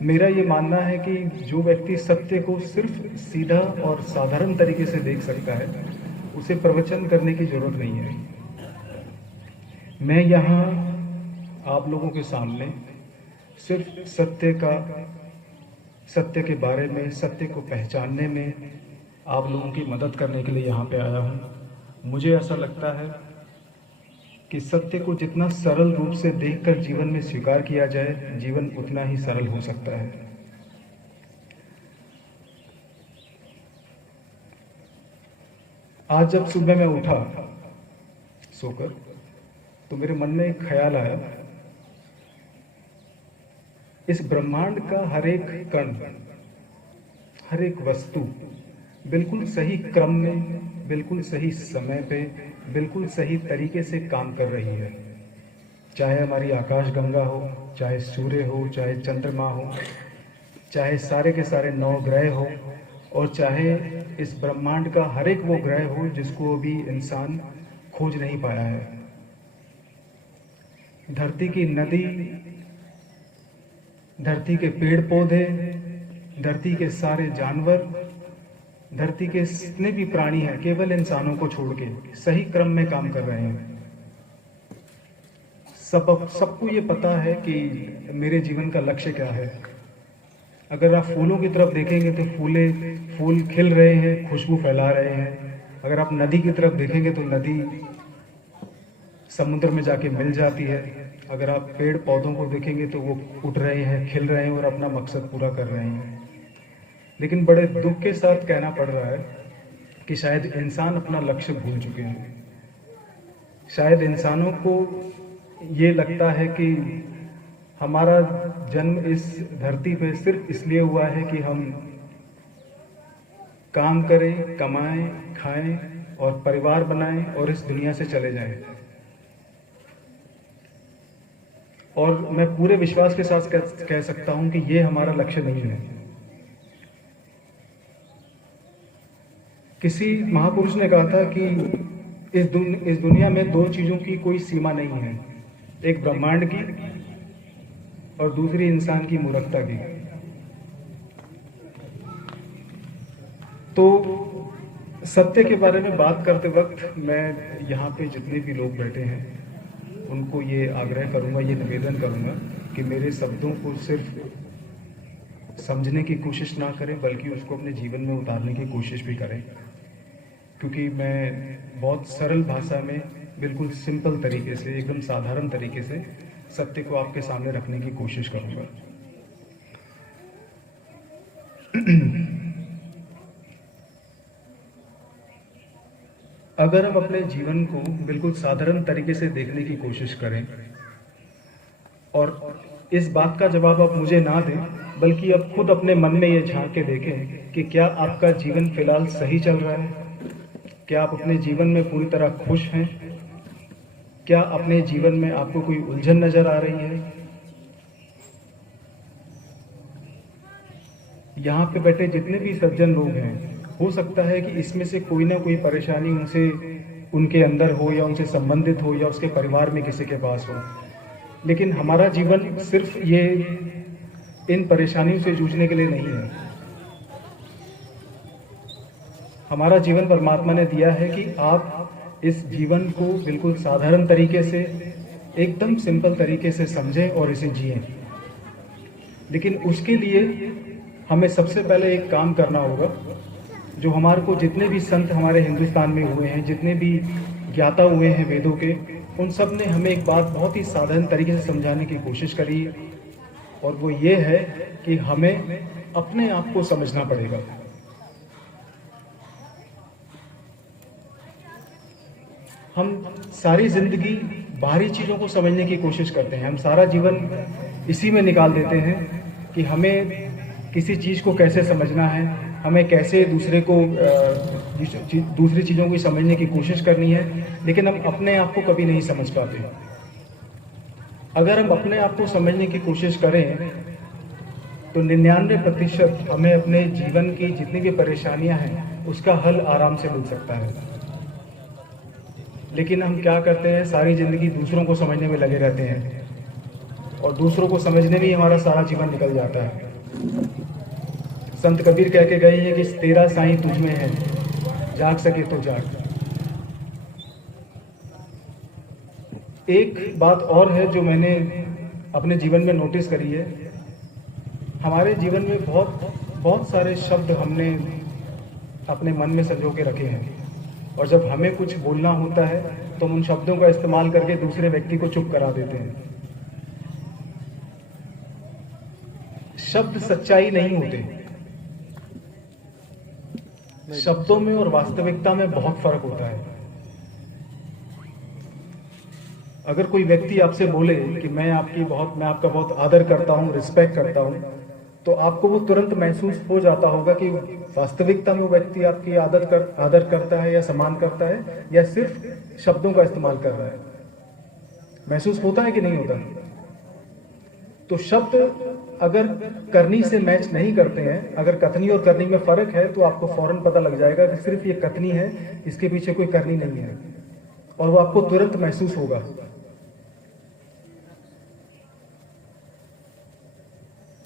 मेरा ये मानना है कि जो व्यक्ति सत्य को सिर्फ सीधा और साधारण तरीके से देख सकता है, उसे प्रवचन करने की ज़रूरत नहीं है। मैं यहाँ आप लोगों के सामने सिर्फ सत्य के बारे में, सत्य को पहचानने में आप लोगों की मदद करने के लिए यहाँ पे आया हूँ। मुझे ऐसा लगता है कि सत्य को जितना सरल रूप से देखकर जीवन में स्वीकार किया जाए, जीवन उतना ही सरल हो सकता है। आज जब सुबह मैं उठा सोकर, तो मेरे मन में एक ख्याल आया, इस ब्रह्मांड का हर एक कण, हर एक वस्तु बिल्कुल सही क्रम में, बिल्कुल सही समय पे, बिल्कुल सही तरीके से काम कर रही है। चाहे हमारी आकाशगंगा हो, चाहे सूर्य हो, चाहे चंद्रमा हो, चाहे सारे के सारे 9 ग्रह हो, और चाहे इस ब्रह्मांड का हर एक वो ग्रह हो जिसको अभी इंसान खोज नहीं पाया है। धरती की नदी, धरती के पेड़ पौधे, धरती के सारे जानवर, धरती के जितने भी प्राणी हैं, केवल इंसानों को छोड़ के सही क्रम में काम कर रहे हैं। सबको ये पता है कि मेरे जीवन का लक्ष्य क्या है। अगर आप फूलों की तरफ देखेंगे तो फूल खिल रहे हैं, खुशबू फैला रहे हैं। अगर आप नदी की तरफ देखेंगे तो नदी समुद्र में जाके मिल जाती है। अगर आप पेड़ पौधों को देखेंगे तो वो उठ रहे हैं, खिल रहे हैं और अपना मकसद पूरा कर रहे हैं। लेकिन बड़े दुख के साथ कहना पड़ रहा है कि शायद इंसान अपना लक्ष्य भूल चुके हैं। शायद इंसानों को ये लगता है कि हमारा जन्म इस धरती पे सिर्फ इसलिए हुआ है कि हम काम करें, कमाएं, खाएं और परिवार बनाएं और इस दुनिया से चले जाएं। और मैं पूरे विश्वास के साथ कह सकता हूं कि ये हमारा लक्ष्य नहीं है। किसी महापुरुष ने कहा था कि इस दुनिया में 2 चीज़ों की कोई सीमा नहीं है, एक ब्रह्मांड की और दूसरी इंसान की मूर्खता की। तो सत्य के बारे में बात करते वक्त मैं यहाँ पे जितने भी लोग बैठे हैं उनको ये आग्रह करूँगा, ये निवेदन करूँगा कि मेरे शब्दों को सिर्फ समझने की कोशिश ना करें, बल्कि उसको अपने जीवन में उतारने की कोशिश भी करें। क्योंकि मैं बहुत सरल भाषा में, बिल्कुल सिंपल तरीके से, एकदम साधारण तरीके से सत्य को आपके सामने रखने की कोशिश करूँगा। अगर हम अपने जीवन को बिल्कुल साधारण तरीके से देखने की कोशिश करें और इस बात का जवाब आप मुझे ना दें, बल्कि आप खुद अपने मन में ये झांक के देखें कि क्या आपका जीवन फिलहाल सही चल रहा है, क्या आप अपने जीवन में पूरी तरह खुश हैं, क्या अपने जीवन में आपको कोई उलझन नजर आ रही है। यहाँ पे बैठे जितने भी सज्जन लोग हैं, हो सकता है कि इसमें से कोई ना कोई परेशानी उनके अंदर हो, या उनसे संबंधित हो, या उसके परिवार में किसी के पास हो। लेकिन हमारा जीवन सिर्फ ये इन परेशानियों से जूझने के लिए नहीं है। हमारा जीवन परमात्मा ने दिया है कि आप इस जीवन को बिल्कुल साधारण तरीके से, एकदम सिंपल तरीके से समझें और इसे जिएं। लेकिन उसके लिए हमें सबसे पहले एक काम करना होगा, जो हमारे को जितने भी संत हमारे हिंदुस्तान में हुए हैं, जितने भी ज्ञाता हुए हैं वेदों के, उन सब ने हमें एक बात बहुत ही साधारण तरीके से समझाने की कोशिश करी, और वो ये है कि हमें अपने आप को समझना पड़ेगा। हम सारी जिंदगी बाहरी चीज़ों को समझने की कोशिश करते हैं, हम सारा जीवन इसी में निकाल देते हैं कि हमें किसी चीज़ को कैसे समझना है, हमें कैसे दूसरी चीज़ों को समझने की कोशिश करनी है, लेकिन हम अपने आप को कभी नहीं समझ पाते। अगर हम अपने आप को समझने की कोशिश करें तो 99% हमें अपने जीवन की जितनी भी परेशानियां हैं उसका हल आराम से मिल सकता है। लेकिन हम क्या करते हैं, सारी ज़िंदगी दूसरों को समझने में लगे रहते हैं और दूसरों को समझने में ही हमारा सारा जीवन निकल जाता है। संत कबीर कह के गए हैं कि तेरा साईं तुझ में है, जाग सके तो जाग। एक बात और है जो मैंने अपने जीवन में नोटिस करी है, हमारे जीवन में बहुत सारे शब्द हमने अपने मन में संजो के रखे हैं, और जब हमें कुछ बोलना होता है तो हम उन शब्दों का इस्तेमाल करके दूसरे व्यक्ति को चुप करा देते हैं। शब्द सच्चाई नहीं होते, शब्दों में और वास्तविकता में बहुत फर्क होता है। अगर कोई व्यक्ति आपसे बोले कि मैं आपका बहुत आदर करता हूं, रिस्पेक्ट करता हूं, तो आपको वो तुरंत महसूस हो जाता होगा कि वास्तविकता में वो व्यक्ति आपकी आदर करता है या सम्मान करता है, या सिर्फ शब्दों का इस्तेमाल कर रहा है। महसूस होता है कि नहीं होता? तो शब्द अगर करनी से मैच नहीं करते हैं, अगर कथनी और करनी में फर्क है, तो आपको फौरन पता लग जाएगा कि सिर्फ ये कथनी है, इसके पीछे कोई करनी नहीं है, और वो आपको तुरंत महसूस होगा।